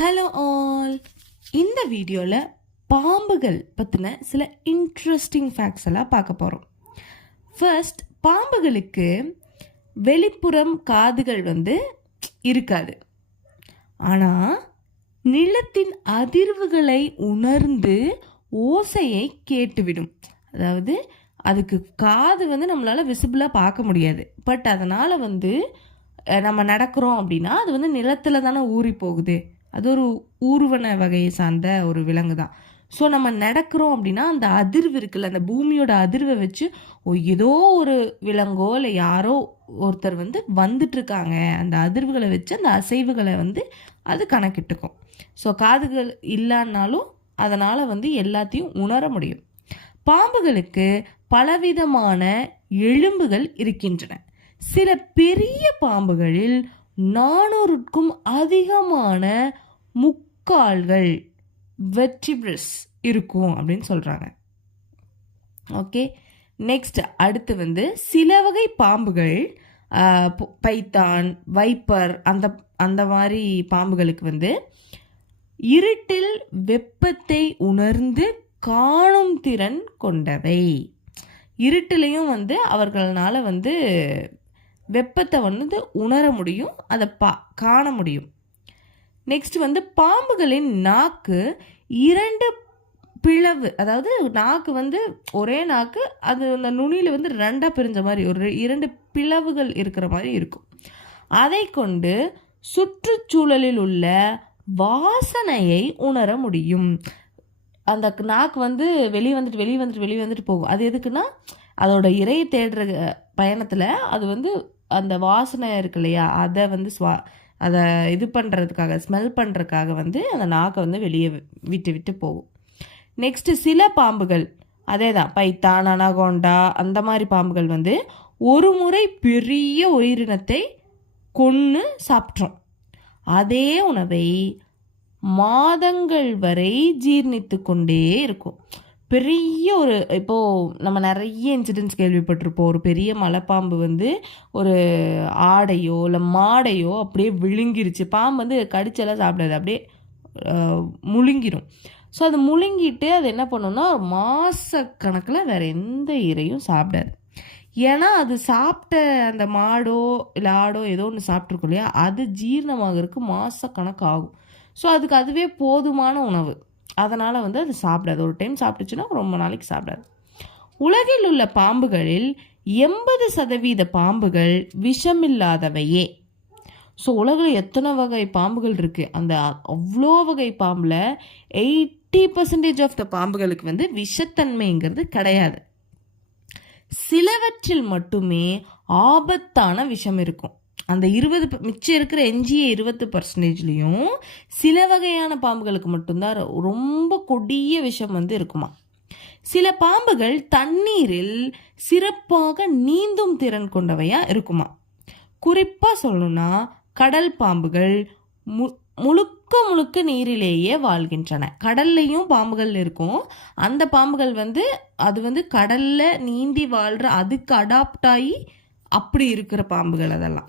Hello all. இந்த வீடியோவில் பாம்புகள் பற்றின சில இன்ட்ரெஸ்டிங் ஃபேக்ட்ஸ் எல்லாம் பார்க்க போகிறோம். ஃபர்ஸ்ட், பாம்புகளுக்கு வெளிப்புறம் காதுகள் இருக்காது. ஆனால் நிலத்தின் அதிர்வுகளை உணர்ந்து ஓசையை கேட்டுவிடும். அதாவது அதுக்கு காது நம்மளால் விசிபிளாக பார்க்க முடியாது. பட் அதனால் நம்ம நடக்கிறோம் அப்படின்னா அது நிலத்தில் தானே ஊறி போகுது. அது ஒரு ஊர்வன வகையை சார்ந்த ஒரு விலங்கு தான். ஸோ நம்ம நடக்கிறோம் அப்படின்னா அந்த அதிர்வு இருக்குல்ல, அந்த பூமியோட அதிர்வை வச்சு ஏதோ ஒரு விலங்கோ இல்லை யாரோ ஒருத்தர் வந்துட்டுருக்காங்க, அந்த அதிர்வுகளை வச்சு அந்த அசைவுகளை அது கணக்கிட்டுக்கும். ஸோ காதுகள் இல்லைன்னாலும் அதனால் எல்லாத்தையும் உணர முடியும். பாம்புகளுக்கு பலவிதமான எலும்புகள் இருக்கின்றன. சில பெரிய பாம்புகளில் 400க்கும் அதிகமான முக்கால்கள் வெர்டிபிரஸ் இருக்கும் அப்படின்னு சொல்கிறாங்க. ஓகே, நெக்ஸ்ட் அடுத்து சில வகை பாம்புகள், பைத்தான், வைப்பர், அந்த மாதிரி பாம்புகளுக்கு இருட்டில் வெப்பத்தை உணர்ந்து காணும் திறன் கொண்டவை. இருட்டிலையும் அவர்களால் வெப்பத்தை உணர முடியும், அதை காண முடியும். நெக்ஸ்ட் பாம்புகளின் நாக்கு 2 பிளவு, அதாவது நாக்கு ஒரே நாக்கு, அது அந்த நுனியில் 2 பிரிஞ்ச மாதிரி ஒரு 2 பிளவுகள் இருக்கிற மாதிரி இருக்கும். அதை கொண்டு சுற்றுச்சூழலில் உள்ள வாசனையை உணர முடியும். அந்த நாக்கு வெளியே வந்துட்டு போகும். அது எதுக்குன்னா அதோட இரையை தேடுற பயணத்தில் அது அந்த வாசனை இருக்கு இல்லையா, அதை அதை இது பண்ணுறதுக்காக, ஸ்மெல் பண்ணுறதுக்காக அந்த நாக்கை வெளியே விட்டு போகும். நெக்ஸ்ட்டு சில பாம்புகள், அதே தான் பைத்தான், அனகோண்டா, அந்த மாதிரி பாம்புகள் ஒரு முறை பெரிய உயிரினத்தை கொன்று சாப்பிட்றோம். அதே உணவை மாதங்கள் வரை ஜீர்ணித்து கொண்டே இருக்கும். பெரிய இப்போது நம்ம நிறைய இன்சிடென்ட்ஸ் கேள்விப்பட்டிருப்போம். ஒரு பெரிய மலைப்பாம்பு ஒரு ஆடையோ இல்லை மாடையோ அப்படியே விழுங்கிருச்சு. பாம்பு கடிச்செல்லாம் சாப்பிடாது, அப்படியே முழுங்கிடும். ஸோ அது முழுங்கிட்டு அது என்ன பண்ணுன்னா மாதக்கணக்கில் வேறு எந்த இரையும் சாப்பிடாது. ஏன்னா அது சாப்பிட்ட அந்த மாடோ இல்லை ஆடோ ஏதோ ஒன்று சாப்பிட்ருக்கோம் இல்லையா, அது ஜீரணமாகறதுக்கு மாதக்கணக்கு ஆகும். ஸோ அதுக்கு அதுவே போதுமான உணவு. அதனால் அது சாப்பிடாது. ஒரு டைம் சாப்பிட்டுச்சுன்னா ரொம்ப நாளைக்கு சாப்பிடாது. உலகில் உள்ள பாம்புகளில் 80% பாம்புகள் விஷமில்லாதவையே. ஸோ உலகில் எத்தனை வகை பாம்புகள் இருக்குது, அந்த அவ்வளோ வகை பாம்பில் 80% ஆஃப் த பாம்புகளுக்கு விஷத்தன்மைங்கிறது கிடையாது. சிலவற்றில் மட்டுமே ஆபத்தான விஷம் இருக்கும். அந்த 20 மிச்சம் இருக்கிற எஞ்சிய 20%லையும் சில வகையான பாம்புகளுக்கு மட்டும்தான் ரொம்ப கொடிய விஷம் இருக்குமா. சில பாம்புகள் தண்ணீரில் சிறப்பாக நீந்தும் திறன் கொண்டவையா இருக்குமா. குறிப்பாக சொல்லணும்னா கடல் பாம்புகள் முழுக்க நீரிலேயே வாழ்கின்றன. கடல்லையும் பாம்புகள் இருக்கும். அந்த பாம்புகள் அது கடல்ல நீந்தி வாழ்கிற, அதுக்கு அடாப்ட் ஆகி அப்படி இருக்கிற பாம்புகள் அதெல்லாம்.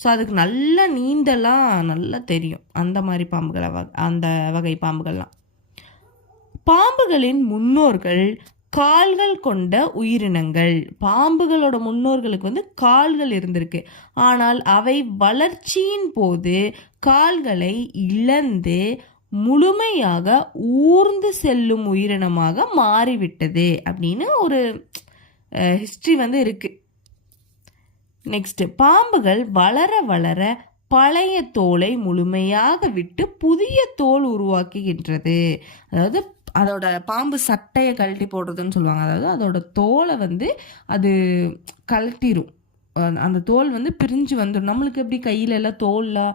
ஸோ அதுக்கு நல்லா நீந்தலாம் நல்லா தெரியும். அந்த மாதிரி பாம்புகளை அந்த வகை பாம்புகள்லாம். பாம்புகளின் முன்னோர்கள் கால்கள் கொண்ட உயிரினங்கள். பாம்புகளோட முன்னோர்களுக்கு கால்கள் இருந்திருக்கு. ஆனால் அவை வளர்ச்சியின் போது கால்களை இழந்து முழுமையாக ஊர்ந்து செல்லும் உயிரினமாக மாறிவிட்டது அப்படின்னு ஒரு ஹிஸ்ட்ரி இருக்குது. நெக்ஸ்ட், பாம்புகள் வளர வளர பழைய தோலை முழுமையாக விட்டு புதிய தோல் உருவாக்குகின்றது. அதாவது அதோட பாம்பு சட்டையை கழட்டி போடுறதுன்னு சொல்லுவாங்க. அதாவது அதோட தோலை அது கழட்டிடும். அந்த தோல் பிரிஞ்சு வந்துடும். நம்மளுக்கு எப்படி கையில எல்லாம் தோல்லாம்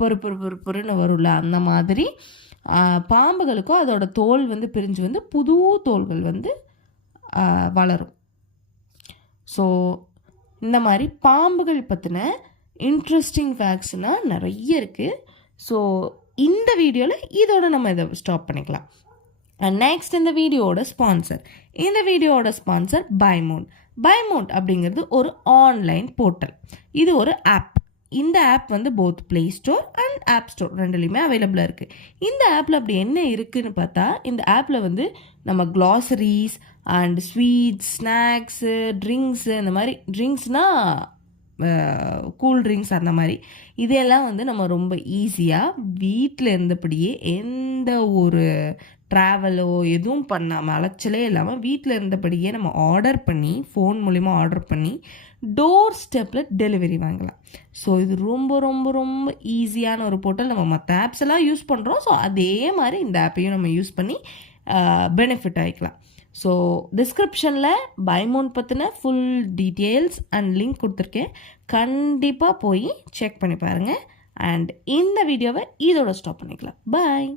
பொறுன்னு வரும்ல, அந்த மாதிரி பாம்புகளுக்கும் அதோட தோல் பிரிஞ்சு புது தோல்கள் வளரும். ஸோ இந்த மாதிரி பாம்புகள் பற்றின இன்ட்ரெஸ்டிங் ஃபேக்ட்ஸ்லாம் நிறைய இருக்குது. ஸோ இந்த வீடியோவில் இதோட நம்ம இதை ஸ்டாப் பண்ணிக்கலாம். நெக்ஸ்ட் இந்த வீடியோவோட ஸ்பான்சர் பைமோண்ட். பைமோண்ட் அப்படிங்கிறது ஒரு ஆன்லைன் போர்ட்டல். இது ஒரு ஆப். இந்த ஆப் வந்து both play store and app store ரெண்டுலேயுமே அவைலபிளாக இருக்குது. இந்த ஆப்பில் அப்படி என்ன இருக்குதுன்னு பார்த்தா, இந்த ஆப்பில் வந்து நம்ம groceries and sweets, snacks, drinks, இந்த மாதிரி ட்ரிங்க்ஸ்னால் கூல் ட்ரிங்க்ஸ் அந்த மாதிரி இதெல்லாம் வந்து நம்ம ரொம்ப ஈஸியாக வீட்டில் இருந்தபடியே எந்த ஒரு ட்ராவலோ எதுவும் பண்ணாமல், அலைச்சலே இல்லாமல் வீட்டில் இருந்தபடியே நம்ம ஆர்டர் பண்ணி, ஃபோன் மூலிமா ஆர்டர் பண்ணி டோர் ஸ்டெப்பில் டெலிவரி வாங்கலாம். ஸோ இது ரொம்ப ரொம்ப ரொம்ப ஈஸியான ஒரு போர்ட்டல். நம்ம மற்ற ஆப்ஸ் எல்லாம் யூஸ் பண்ணுறோம். ஸோ அதே மாதிரி இந்த ஆப்பையும் நம்ம யூஸ் பண்ணி பெனிஃபிட் ஆகிக்கலாம். ஸோ டிஸ்கிரிப்ஷனில் பைமோன் பற்றின ஃபுல் டீட்டெயில்ஸ் அண்ட் லிங்க் கொடுத்துருக்கேன். கண்டிப்பாக போய் செக் பண்ணி பாருங்கள். அண்ட் இந்த வீடியோவை இதோட ஸ்டாப் பண்ணிக்கலாம். பாய்.